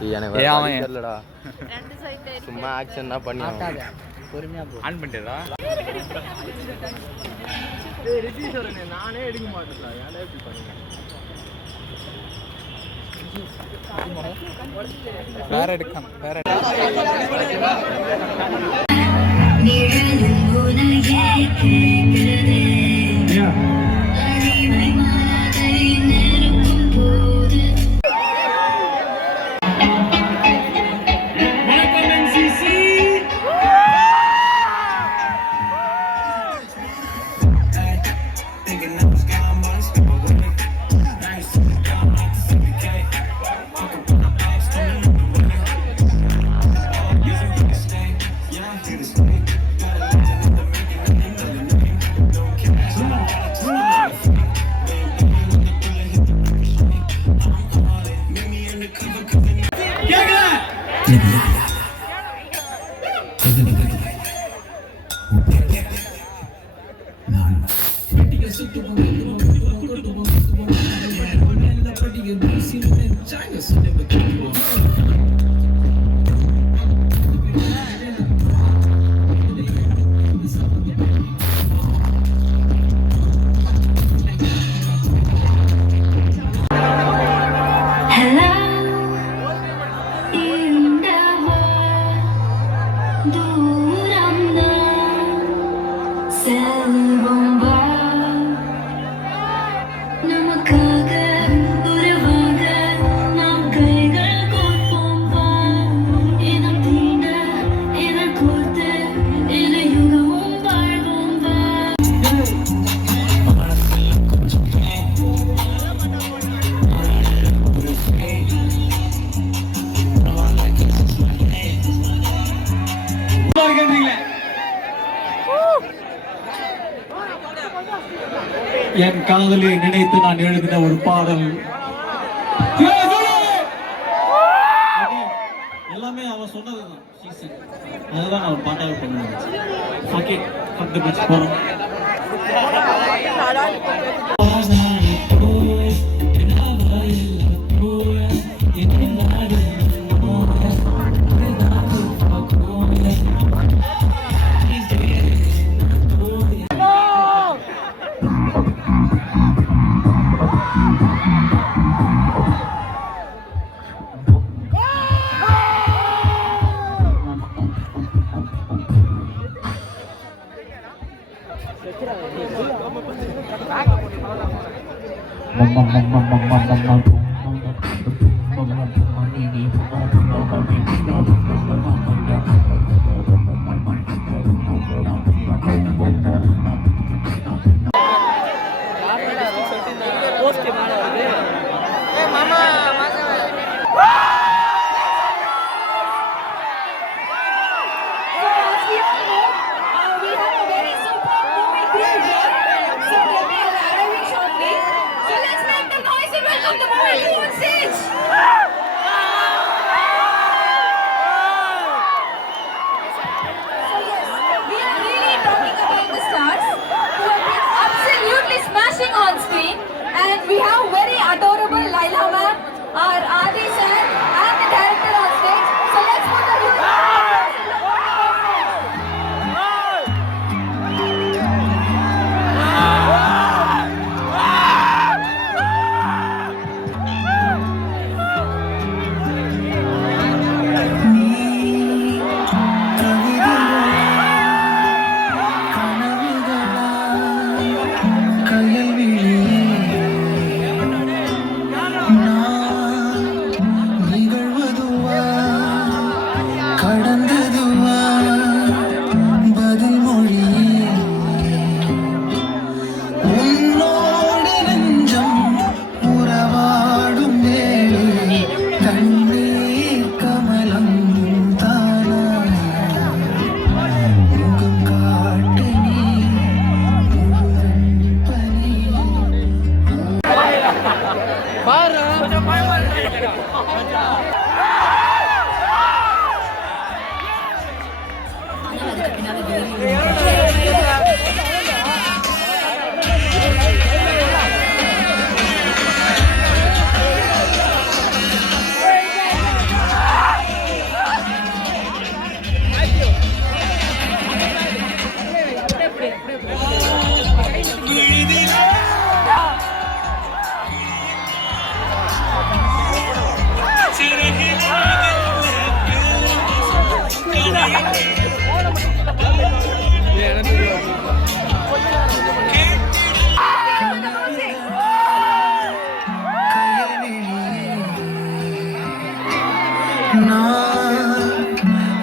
தெரியலடா, சும்மா ஆக்ஷன் தான் பண்ணி பொறுமையா ஆன் பண்ணிட்டா. நானே எடுக்க மாட்டேன். ஏன்டா இப்படி பண்ணுங்க? வேற எடுக்க வேற என் காதலை நினைத்து நான் எழுதின ஒரு பாடல். எல்லாமே அவன் சொன்னதுதான், அதுதான் நான் பாட்டாக பண்ணுவேன். ஓகே, போறோம்.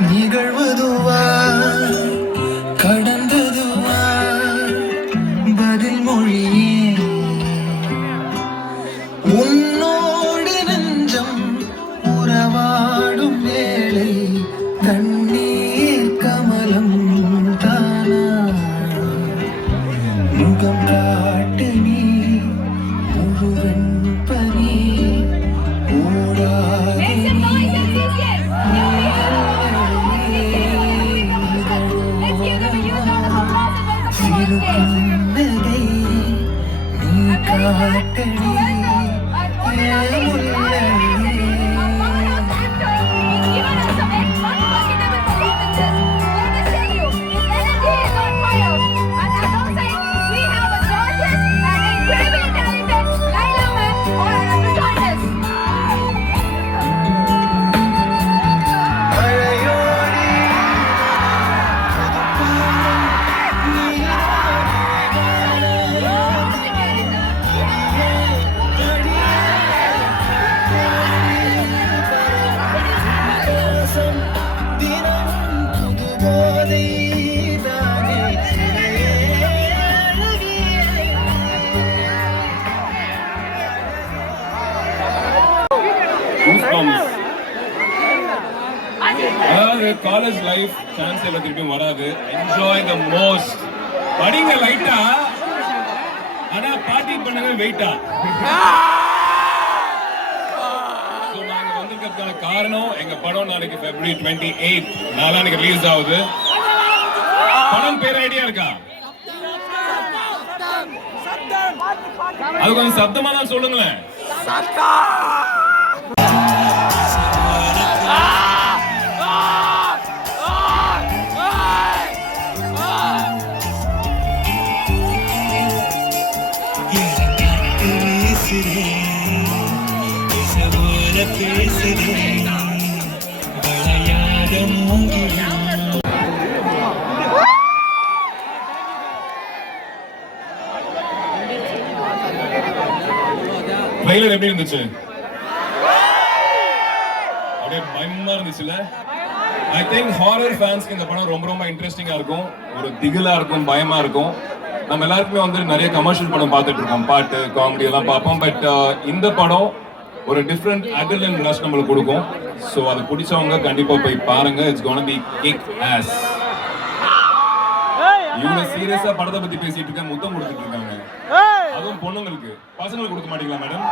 நிகழ்வதுவா கடந்ததுவா பதில் மொழியே உன்னோடு நெஞ்சம் உறவாடும் வேளை கண்ணீர் கமலம் தானா முகம் காட்டு நீ முழுவன் பனி ஓடாதே சிறுகண்ணதை நீ காட்டடி அதாவது காலேஜ் லைஃப் சான்ஸ் எல்லாம் திருப்பியும் வராது. Enjoy the most. படிங்க லைட்டா, ஆனா பார்ட்டி பண்ணுங்க வெயிட்டா. நாங்க வந்திருக்கிறதுக்கான காரணம் எங்க படம் நாளைக்கு February 28 நாளான்னைக்கு ரிலீஸ் ஆகுது. படம் பேர் ஐடியா இருக்கா? அது கொஞ்சம் சத்தமா தான் சொல்லுங்களேன். ட்ரைலர் எப்படி இருந்துச்சு? அப்படியே பயமா இருந்துச்சுல. ஐ திங்க் ஹாரர் ஃபேன்ஸ்க்கு இந்த படம் ரொம்ப ரொம்ப இன்ட்ரெஸ்டிங்கா இருக்கும். ஒரு திகிலா இருக்கும், பயமா இருக்கும். நம்ம எல்லாருக்குமே வந்து நிறைய கமர்ஷியல் படம் பார்த்துட்டு இருக்கோம், பாட்டு காமெடி எல்லாம் பார்ப்போம். பட் இந்த படம் ஒரு டிஃப்ரெண்ட் அட்ரினலின் ரஷ் நம்மளுக்கு கொடுக்கும். ஸோ அது பிடிச்சவங்க கண்டிப்பா போய் பாருங்க. It's gonna be kick ass. இவங்க சீரியஸா படத்தை பத்தி பேசிட்டு இருக்க, முத்தம் கொடுத்துட்டு இருக்காங்க. அதுவும் பொண்ணுங்களுக்கு. பசங்களுக்கு கொடுக்க மாட்டீங்களா மேடம்?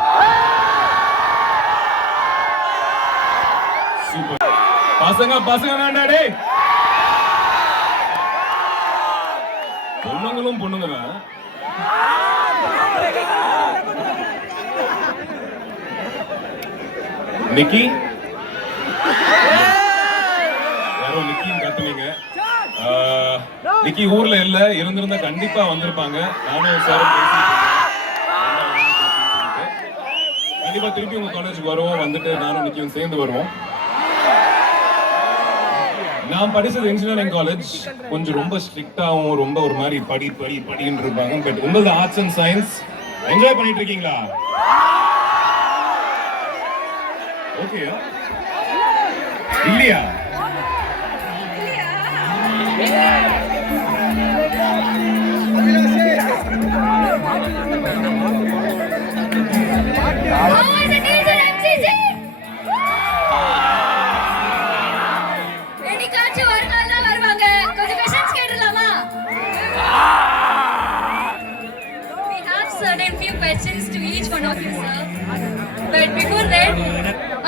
சூப்பர். பசங்க வேண்டாடே, பொண்ணுங்களும் பொண்ணுங்க. நிக்கி யாரோ நிக்கின்னு கத்துனீங்க. நிக்கி ஊர்ல இல்ல, இருந்திருந்தா கண்டிப்பா வந்திருப்பாங்க. நானும் சாரும் கண்டிப்பா திருப்பி உங்க காலேஜுக்கு வருவோம். வந்துட்டு நானும் நிக்கியும் சேர்ந்து வருவோம். நான் படிச்சது இன்ஜினியரிங் காலேஜ். கொஞ்சம் ரொம்ப ஸ்ட்ரிக்டாவும் ரொம்ப ஒரு மாதிரி படின்னு இருப்பாங்க. பட் உங்களது ஆர்ட்ஸ் அண்ட் சயின்ஸ் என்ஜாய் பண்ணிட்டு இருக்கீங்களா? ஓகே இல்லையா? Questions to each one of you, sir. But before that,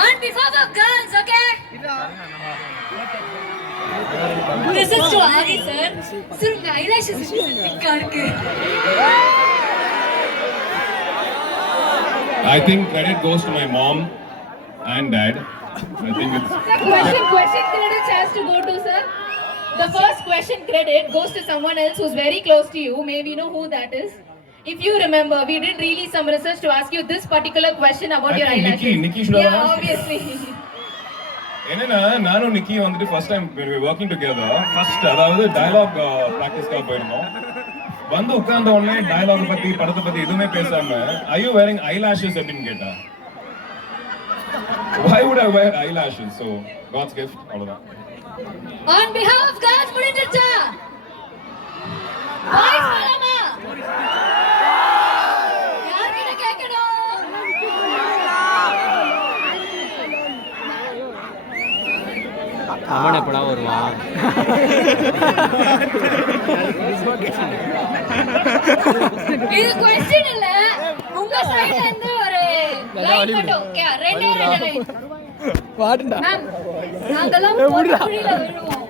and before the girls, okay? This is to Ari, sir. Sir, my eyelashes is thick karke. I think credit goes to my mom and dad. I think it's Question credit has to go to, sir. The first question credit goes to someone else who's very close to you. Maybe you know who that is. If you remember, we did really some research to ask you this particular question about your eyelashes. Nikki should have Yeah, asked. obviously. என்னன்னா நானும் நிக்கி வந்துட்டு first time working together first அதாவது dialogue ப்ராக்டிஸ்க்காக போயிருந்தோம். வந்து உட்கார்ந்த உடனே dialogue பத்தி படத்தை பத்தி எதுவுமே பேசாம ஐ யூ வேரிங் ஐலாஷஸ் அப்படின்னு கேட்டா. Why would I wear eyelashes? So God's gift. அவ்வளவுதான். On behalf of God's முடிஞ்சிருச்சா? Boys வரமா? யார்கிட்ட கேட்கணும்? அவன் எப்படா வருவான்? இது question இல்ல. உங்க சைடுல இருந்து ஒரு லைன் மட்டும். ரெண்டே லைன். மேம், நாங்கெல்லாம் குழியில விழுவோம்.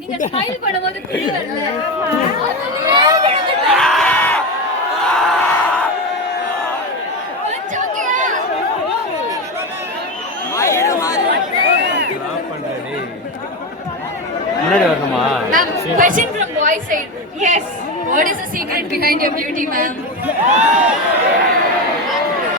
நீங்க ஸ்மைல் பண்ணும்போது குழி வரல. அதுலயே விழுந்துட்டா. கொஞ்சம் ஓகேயா? முன்னாடி வரணுமா? Ma'am, question from boys side. Yes. What is the secret behind your beauty, ma'am?